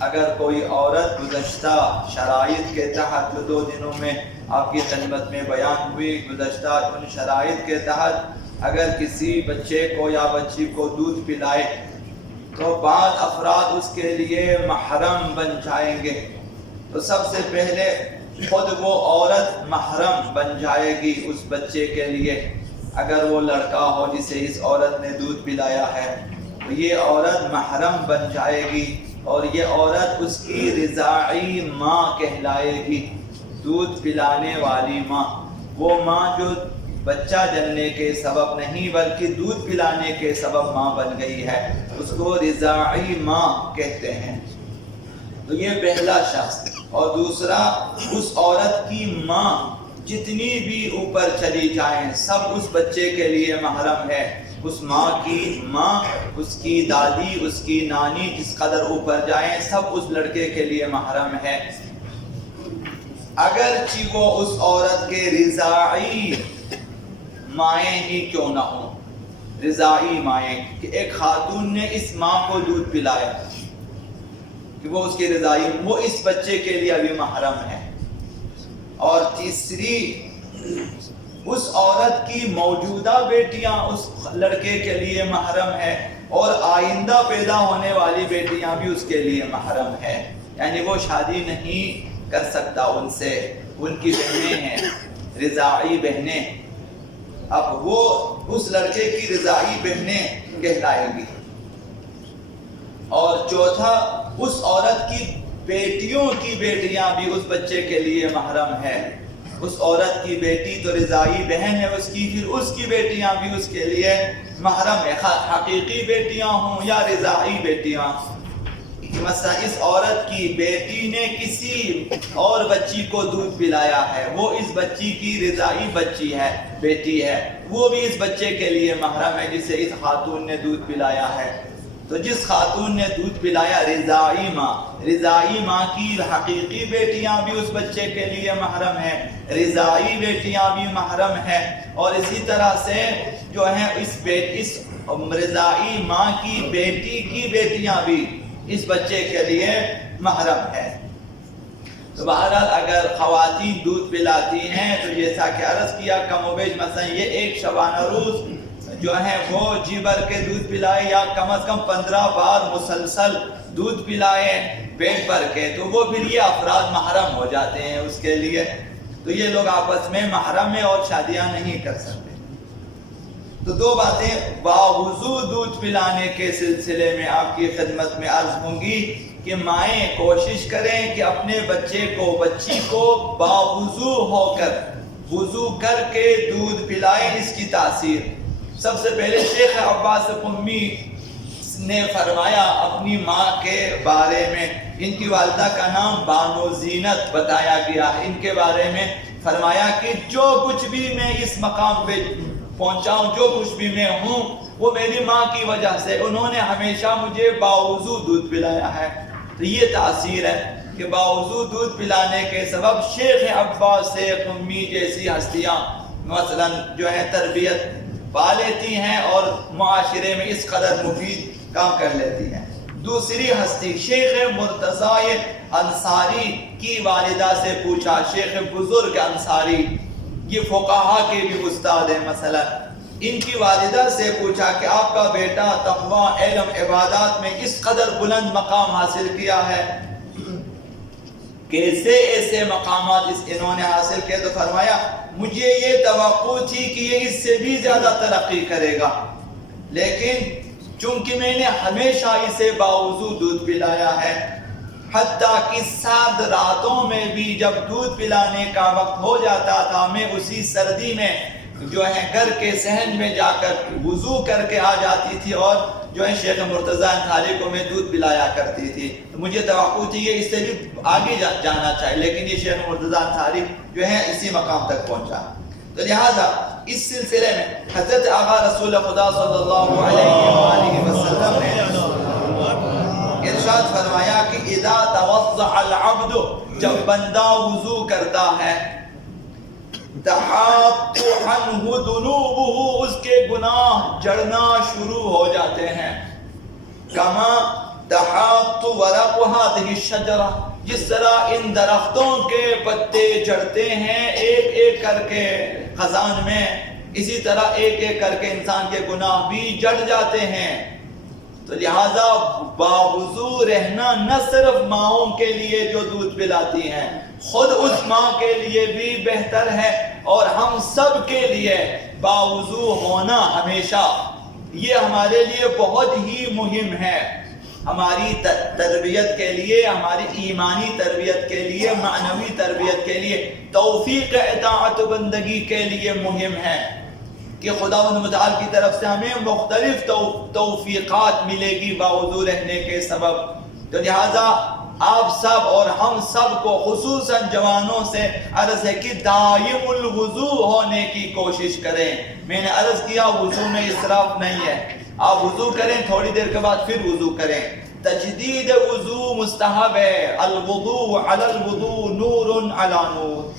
اگر کوئی عورت گزشتہ شرائط کے تحت جو 2 دنوں میں آپ کی خدمت میں بیان ہوئی، گزشتہ ان شرائط کے تحت اگر کسی بچے کو یا بچی کو دودھ پلائے تو بعض افراد اس کے لیے محرم بن جائیں گے. تو سب سے پہلے خود وہ عورت محرم بن جائے گی اس بچے کے لیے. اگر وہ لڑکا ہو جسے اس عورت نے دودھ پلایا ہے تو یہ عورت محرم بن جائے گی، اور یہ عورت اس کی رضاعی ماں کہلائے گی، دودھ پلانے والی ماں. وہ ماں جو بچہ جننے کے سبب نہیں بلکہ دودھ پلانے کے سبب ماں بن گئی ہے، اس کو رضاعی ماں کہتے ہیں. تو یہ پہلا شخص. اور دوسرا، اس عورت کی ماں جتنی بھی اوپر چلی جائیں سب اس بچے کے لیے محرم ہے. اس ماں کی ماں، اس کی دادی، اس کی نانی جس قدر اوپر جائیں سب اس لڑکے کے لیے محرم ہے، اگرچہ وہ اس عورت کے رضاعی مائیں ہی کیوں نہ ہوں. رضاعی مائیں کہ ایک خاتون نے اس ماں کو دودھ پلایا کہ وہ اس کی رضاعی، وہ اس بچے کے لیے ابھی محرم ہے. اور تیسری، اس عورت کی موجودہ بیٹیاں اس لڑکے کے لیے محرم ہے، اور آئندہ پیدا ہونے والی بیٹیاں بھی اس کے لیے محرم ہے. یعنی وہ شادی نہیں کر سکتا ان سے، ان کی بہنیں ہیں رضاعی بہنیں، اب وہ اس لڑکے کی رضاعی بہنیں کہلائیں گی. اور چوتھا، اس عورت کی بیٹیوں کی بیٹیاں بھی اس بچے کے لیے محرم ہے. اس عورت کی بیٹی تو رضاعی بہن ہے اس کی، پھر اس کی بیٹیاں بھی اس کے لیے محرم ہے، حقیقی بیٹیاں ہوں یا رضاعی بیٹیاں. مثلا اس عورت کی بیٹی نے کسی اور بچی کو دودھ پلایا ہے، وہ اس بچی کی رضاعی بچی ہے، بیٹی ہے، وہ بھی اس بچے کے لیے محرم ہے جسے اس خاتون نے دودھ پلایا ہے. تو جس خاتون نے دودھ پلایا رضاعی ماں کی حقیقی بیٹیاں بھی اس بچے کے لیے محرم ہیں، رضاعی بیٹیاں بھی محرم ہیں. اور اسی طرح سے جو ہیں اس رضاعی ماں کی بیٹی کی بیٹیاں بھی اس بچے کے لیے محرم ہے. تو بہرحال اگر خواتین دودھ پلاتی ہیں تو جیسا کہ عرض کیا کم و بیش مثلا یہ ایک شبانہ روز جو ہے وہ جی بھر کے دودھ پلائے یا کم از کم 15 بار مسلسل دودھ پلائے پیٹ بھر کے، تو وہ پھر یہ افراد محرم ہو جاتے ہیں اس کے لیے. تو یہ لوگ آپس میں محرم ہیں اور شادیاں نہیں کر سکتے. تو 2 باتیں باوضو دودھ پلانے کے سلسلے میں آپ کی خدمت میں عرض ہوں گی کہ مائیں کوشش کریں کہ اپنے بچے کو بچی کو باوضو ہو کر وضو کر کے دودھ پلائیں. اس کی تاثیر سب سے پہلے شیخ عباس قمی نے فرمایا اپنی ماں کے بارے میں، ان کی والدہ کا نام بانو زینت بتایا گیا ہے، ان کے بارے میں فرمایا کہ جو کچھ بھی میں اس مقام پہ پہنچا ہوں، جو کچھ بھی میں ہوں، وہ میری ماں کی وجہ سے، انہوں نے ہمیشہ مجھے باوضو دودھ پلایا ہے. تو یہ تاثیر ہے کہ باوضو دودھ پلانے کے سبب شیخ عباس قمی جیسی ہستیاں مثلا جو ہے تربیت پا لیتی ہیں اور معاشرے میں اس قدر مفید کام کر لیتی ہیں. دوسری ہستی شیخ مرتضی انصاری کی والدہ سے پوچھا، شیخ بزرگ انصاری، یہ فقہا کے بھی استاد ہیں مثلا، ان کی والدہ سے پوچھا کہ آپ کا بیٹا تقوی، علم، عبادات میں اس قدر بلند مقام حاصل کیا ہے، کیسے ایسے مقامات انہوں نے حاصل کیے؟ تو فرمایا مجھے یہ توقع تھی کہ یہ اس سے بھی زیادہ ترقی کرے گا، لیکن چونکہ میں نے ہمیشہ اسے باوضو دودھ پلایا ہے، حتیٰ کہ سرد راتوں میں بھی جب دودھ پلانے کا وقت ہو جاتا تھا میں اسی سردی میں جو ہے گھر کے صحن میں جا کر وضو کر کے آ جاتی تھی اور جو ہے شیخ مرتضی انصاری کو میں دودھ پلایا کرتی تھی. تو مجھے توقع تھی کہ اس سے بھی آگے جانا چاہیے، لیکن یہ شیخ مرتضی انصاری جو ہے اسی مقام تک پہنچا. تو لہٰذا اس سلسلے میں حضرت آقا رسول خدا صلی اللہ علیہ وآلہ وسلم نے ارشاد فرمایا کہ اذا توضع العبد، جب بندہ وضو کرتا ہے، تحاط عنہ ذنوبہ، اس کے گناہ جڑنا شروع ہو جاتے ہیں، کما تحاط ورق هذه الشجرة، جس طرح ان درختوں کے پتے جڑتے ہیں ایک ایک کر کے خزان میں، اسی طرح ایک ایک کر کے انسان کے گناہ بھی جڑ جاتے ہیں۔ تو لہذا باوضو رہنا نہ صرف ماؤں کے لیے جو دودھ پلاتی ہیں، خود اس ماں کے لیے بھی بہتر ہے، اور ہم سب کے لیے باوضو ہونا ہمیشہ یہ ہمارے لیے بہت ہی مہم ہے، ہماری تربیت کے لیے، ہماری ایمانی تربیت کے لیے، معنوی تربیت کے لیے، توفیق اطاعت و بندگی کے لیے مہم ہے کہ خداوند متعال کی طرف سے ہمیں مختلف توفیقات ملے گی باوضو رہنے کے سبب۔ تو لہذا آپ سب اور ہم سب کو خصوصاً جوانوں سے عرض ہے کہ دائم الوضو ہونے کی کوشش کریں۔ میں نے عرض کیا وضو میں اسراف نہیں ہے، آپ وضو کریں، تھوڑی دیر کے بعد پھر وضو کریں۔ تجدید وضو مستحب ہے، الوضو علی الوضو نور علی نور،